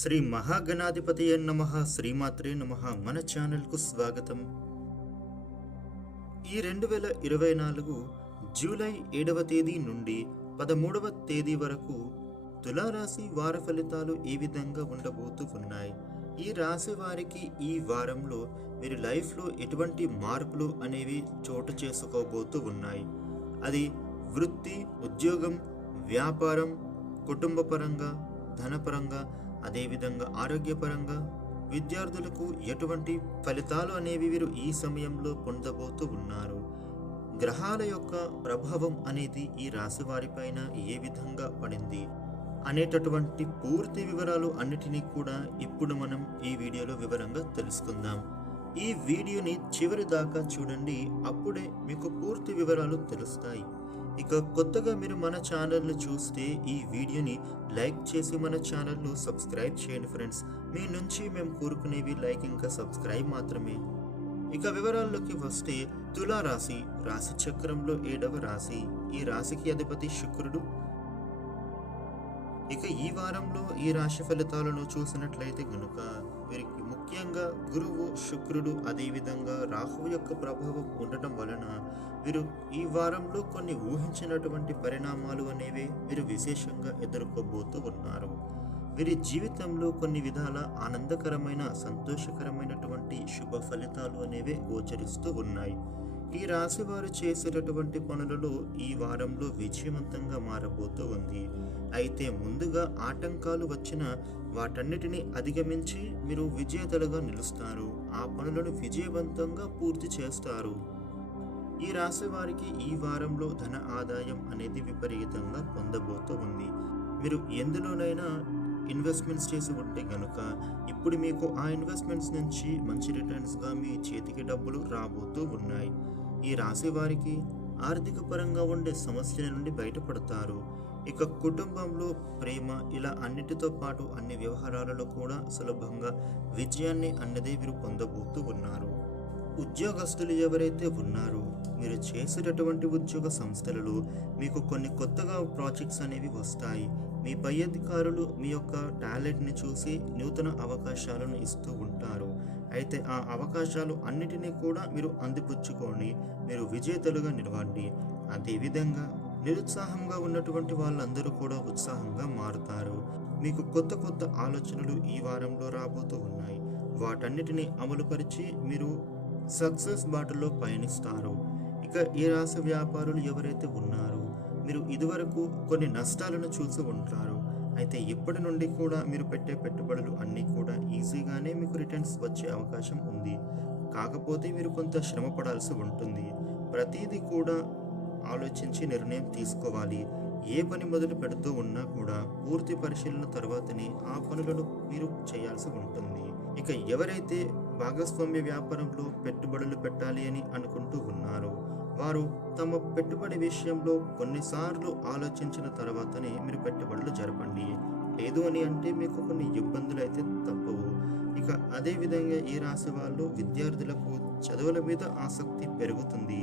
శ్రీ మహాగణాధిపతయ నమః. శ్రీమాత్రే నమః. మన ఛానల్కు స్వాగతం. ఈ 2024 జూలై 7వ తేదీ నుండి 13వ తేదీ వరకు తులారాశి వార ఫలితాలు ఈ విధంగా ఉండబోతూ ఉన్నాయి. ఈ రాశి వారికి ఈ వారంలో వీరి లైఫ్లో ఎటువంటి మార్పులు అనేవి చోటు చేసుకోబోతూ ఉన్నాయి. అది వృత్తి, ఉద్యోగం, వ్యాపారం, కుటుంబ పరంగా, ధనపరంగా, అదేవిధంగా ఆరోగ్యపరంగా విద్యార్థులకు ఎటువంటి ఫలితాలు అనేవి వీరు ఈ సమయంలో పొందబోతూ ఉన్నారు. గ్రహాల యొక్క ప్రభావం అనేది ఈ రాశి వారిపైన ఏ విధంగా పడింది అనేటటువంటి పూర్తి వివరాలు అన్నిటినీ కూడా ఇప్పుడు మనం ఈ వీడియోలో వివరంగా తెలుసుకుందాం. ఈ వీడియోని చివరి దాకా చూడండి, అప్పుడే మీకు పూర్తి వివరాలు తెలుస్తాయి. ఇక కొత్తగా మీరు మన ఛానల్ను చూస్తే ఈ వీడియోని లైక్ చేసి మన ఛానల్ను సబ్స్క్రైబ్ చేయండి ఫ్రెండ్స్. మీ నుంచి మేము కోరుకునేవి లైక్ ఇంకా సబ్స్క్రైబ్ మాత్రమే. ఇక వివరాల్లోకి వస్తే తులారాశి రాశి చక్రంలో 7వ రాశి. ఈ రాశికి అధిపతి శుక్రుడు. ఇక ఈ వారంలో ఈ రాశి ఫలితాలను చూసినట్లయితే గనుక వీరికి ముఖ్యంగా గురువు, శుక్రుడు, అదేవిధంగా రాహువు యొక్క ప్రభావం ఉండటం వలన వీరు ఈ వారంలో కొన్ని ఊహించినటువంటి పరిణామాలు అనేవి వీరు విశేషంగా ఎదుర్కోబోతూ ఉన్నారు. వీరి జీవితంలో కొన్ని విధాల ఆనందకరమైన, సంతోషకరమైనటువంటి శుభ ఫలితాలు అనేవి గోచరిస్తూ ఉన్నాయి. ఈ రాశి వారు చేసేటటువంటి పనులలో ఈ వారంలో విజయవంతంగా మారబోతూ ఉంది. అయితే ముందుగా ఆటంకాలు వచ్చిన వాటన్నిటిని అధిగమించి మీరు విజేతలుగా నిలుస్తారు. ఆ పనులను విజయవంతంగా పూర్తి చేస్తారు. ఈ రాశి వారికి ఈ వారంలో ధన ఆదాయం అనేది విపరీతంగా పొందబోతూ ఉంది. మీరు ఎందులోనైనా ఇన్వెస్ట్మెంట్స్ చేసి ఉంటే గనుక ఇప్పుడు మీకు ఆ ఇన్వెస్ట్మెంట్స్ నుంచి మంచి రిటర్న్స్గా మీ చేతికి డబ్బులు రాబోతూ ఉన్నాయి. ఈ రాశి వారికి ఆర్థిక పరంగా ఉండే సమస్యల నుండి బయటపడతారు. ఇక కుటుంబంలో ప్రేమ, ఇలా అన్నిటితో పాటు అన్ని వ్యవహారాలలో కూడా సులభంగా విజయాన్ని అన్నదే వీరు పొందబోతూ ఉన్నారు. ఉద్యోగస్తులు ఎవరైతే ఉన్నారో మీరు చేసేటటువంటి ఉద్యోగ సంస్థలలో మీకు కొన్ని కొత్తగా ప్రాజెక్ట్స్ అనేవి వస్తాయి. మీ పై అధికారులు మీ యొక్క టాలెంట్ని చూసి నూతన అవకాశాలను ఇస్తూ ఉంటారు. అయితే ఆ అవకాశాలు అన్నిటినీ కూడా మీరు అందిపుచ్చుకొని మీరు విజేతలుగా నిలవండి. అదేవిధంగా నిరుత్సాహంగా ఉన్నటువంటి వాళ్ళందరూ కూడా ఉత్సాహంగా మారుతారు. మీకు కొత్త కొత్త ఆలోచనలు ఈ వారంలో రాబోతూ ఉన్నాయి. వాటన్నిటిని అమలుపరిచి మీరు సక్సెస్ బాటలో పయనిస్తారు. ఇక ఈ రాశి వ్యాపారులు ఎవరైతే ఉన్నారో మీరు ఇదివరకు కొన్ని నష్టాలను చూసి ఉంటారు. అయితే ఇప్పటి నుండి కూడా మీరు పెట్టే పెట్టుబడులు అన్నీ కూడా ఈజీగానే మీకు రిటర్న్స్ వచ్చే అవకాశం ఉంది. కాకపోతే మీరు కొంత శ్రమ పడాల్సి ఉంటుంది. ప్రతిదీ కూడా ఆలోచించి నిర్ణయం తీసుకోవాలి. ఏ పని మొదలు పెడుతూ ఉన్నా కూడా పూర్తి పరిశీలన తర్వాతనే ఆ పనులను మీరు చేయాల్సి ఉంటుంది. ఇక ఎవరైతే భాగస్వామ్య వ్యాపారంలో పెట్టుబడులు పెట్టాలి అని అనుకుంటూ ఉన్నారో వారు తమ పెట్టుబడి విషయంలో కొన్నిసార్లు ఆలోచించిన తర్వాతనే మీరు పెట్టుబడులు జరపండి. లేదు అని అంటే మీకు కొన్ని ఇబ్బందులు అయితే తప్పవు. ఇక అదేవిధంగా ఈ రాశి వాళ్ళు విద్యార్థులకు చదువుల మీద ఆసక్తి పెరుగుతుంది.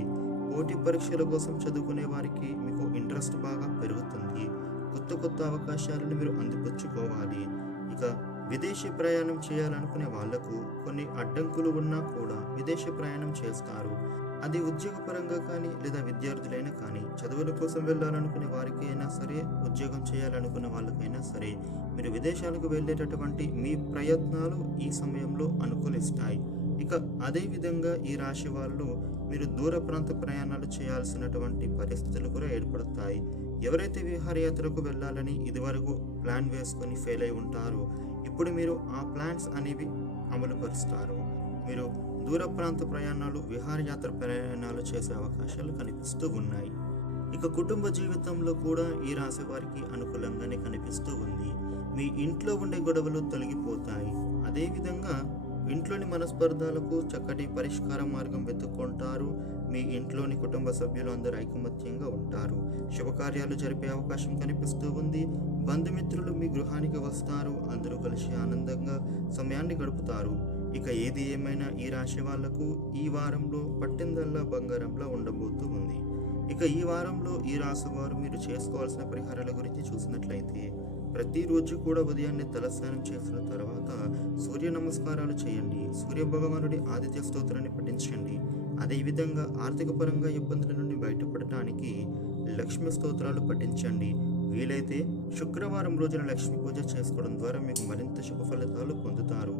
పోటీ పరీక్షల కోసం చదువుకునే వారికి మీకు ఇంట్రెస్ట్ బాగా పెరుగుతుంది. కొత్త కొత్త అవకాశాలను మీరు అందిపుచ్చుకోవాలి. ఇక విదేశీ ప్రయాణం చేయాలనుకునే వాళ్లకు కొన్ని అడ్డంకులు ఉన్నా కూడా విదేశీ ప్రయాణం చేస్తారు. అది ఉద్యోగపరంగా కానీ లేదా విద్యార్థులైనా కానీ, చదువుల కోసం వెళ్ళాలనుకునే వారికి అయినా సరే, ఉద్యోగం చేయాలనుకునే వాళ్ళకైనా సరే మీరు విదేశాలకు వెళ్ళేటటువంటి మీ ప్రయత్నాలు ఈ సమయంలో అనుకూలిస్తాయి. ఇక అదేవిధంగా ఈ రాశి వాళ్ళు మీరు దూర ప్రాంత ప్రయాణాలు చేయాల్సినటువంటి పరిస్థితులు కూడా ఏర్పడతాయి. ఎవరైతే విహారయాత్రకు వెళ్ళాలని ఇదివరకు ప్లాన్ వేసుకొని ఫెయిల్ అయి ఉంటారో ఇప్పుడు మీరు ఆ ప్లాన్స్ అనేవి అమలుపరుస్తారు. మీరు దూర ప్రాంత ప్రయాణాలు, విహారయాత్ర ప్రయాణాలు చేసే అవకాశాలు కనిపిస్తూ ఉన్నాయి. ఇక కుటుంబ జీవితంలో కూడా ఈ రాశి వారికి అనుకూలంగానే కనిపిస్తూ ఉంది. మీ ఇంట్లో ఉండే గొడవలు తొలగిపోతాయి. అదేవిధంగా ఇంట్లోని మనస్పర్ధాలకు చక్కటి పరిష్కార మార్గం వెతుక్కుంటారు. మీ ఇంట్లోని కుటుంబ సభ్యులు అందరూ ఐకమత్యంగా ఉంటారు. శుభకార్యాలు జరిపే అవకాశం కనిపిస్తూ ఉంది. బంధుమిత్రులు మీ గృహానికి వస్తారు. అందరూ కలిసి ఆనందంగా సమయాన్ని గడుపుతారు. ఇక ఏది ఏమైనా ఈ రాశి వాళ్లకు ఈ వారంలో పట్టిందల్లా బంగారంలా ఉండబోతూ ఉంది. ఇక ఈ వారంలో ఈ రాశి వారు మీరు చేసుకోవాల్సిన పరిహారాల గురించి చూసినట్లయితే ప్రతిరోజు కూడా ఉదయాన్నే తలస్నానం చేసిన తర్వాత సూర్య నమస్కారాలు చేయండి. సూర్య భగవానుడి ఆదిత్య స్తోత్రాన్ని పఠించండి. అదేవిధంగా ఆర్థిక పరంగా ఇబ్బందుల నుండి బయటపడటానికి లక్ష్మి స్తోత్రాలు పఠించండి. వీలైతే శుక్రవారం రోజున లక్ష్మీ పూజ చేసుకోవడం ద్వారా మీకు మరింత శుభ ఫలితాలు పొందుతారు.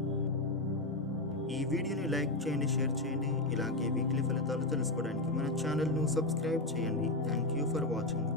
ఈ వీడియోని లైక్ చేయండి, షేర్ చేయండి. ఇలాగే వీక్లీ ఫలితాలు తెలుసుకోవడానికి మన ఛానల్ను సబ్స్క్రైబ్ చేయండి. Thank you for watching.